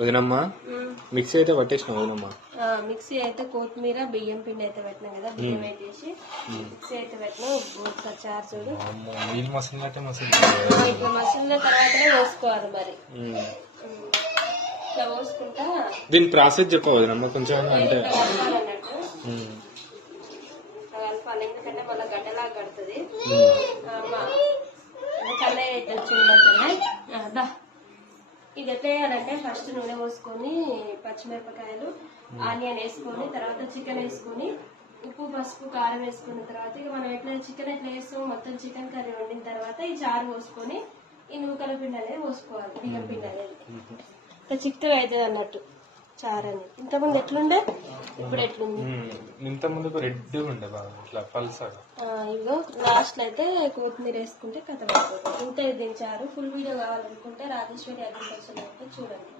వదినమ్మా mixie అయితే పట్టేసిన వదినమ్మా. Mixie అయితే కొత్తిమీర బియ్యం పిండి అయితే పెట్టినాం కదా, బియ్యం వేసేసి మిక్సీ అయితే పెట్టినా. ఒకసారి చారు చూడు, నీళ్ళు మసిలినట్టే ఇట్లా మసిలిన తర్వాతనే పోసుకోవాలి మరి. ఇట్లా పోసుకుంటా దీని ప్రాసెస్ చెప్పు వదినమ్మా కొంచెం. అంటే కలపాలన్నట్టు కలపాలి, ఎందుకంటే మళ్ళీ గడ్డలాగా కడుతుంది. కళ్ళ అయితే వచ్చిందంటే ఇది ఎట్లా వేయాలంటే ఫస్ట్ నూనె పోసుకొని పచ్చిమిరపకాయలు ఆనియన్ వేసుకొని తర్వాత చికెన్ వేసుకొని ఉప్పు పసుపు కారం వేసుకున్న తర్వాత ఇక మనం ఎట్లా చికెన్ ఎట్లా వేస్తాం మొత్తం చికెన్ కర్రీ వండిన తర్వాత ఈ చారు పోసుకొని ఈ నూకల పిండి అనేది పోసుకోవాలి, బియ్యం పిండి అనేది ఇట్లా చిక్కగా అవుతుంది అన్నట్టు చారు అని. ఇంతకుముందు ఎట్లుండే ఇప్పుడు ఎట్లుంది? ఇంత ముందు రెడ్ ఉండే బాగా ఇట్లా పల్సగా. ఇదిగో లాస్ట్ లో అయితే కొత్తిమీర వేసుకుంటే కథ పడుతుంది. ఇంత దీని చారు. ఫుల్ వీడియో కావాలనుకుంటే రాజేశ్వరి అగ్రికల్చర్ చూడండి.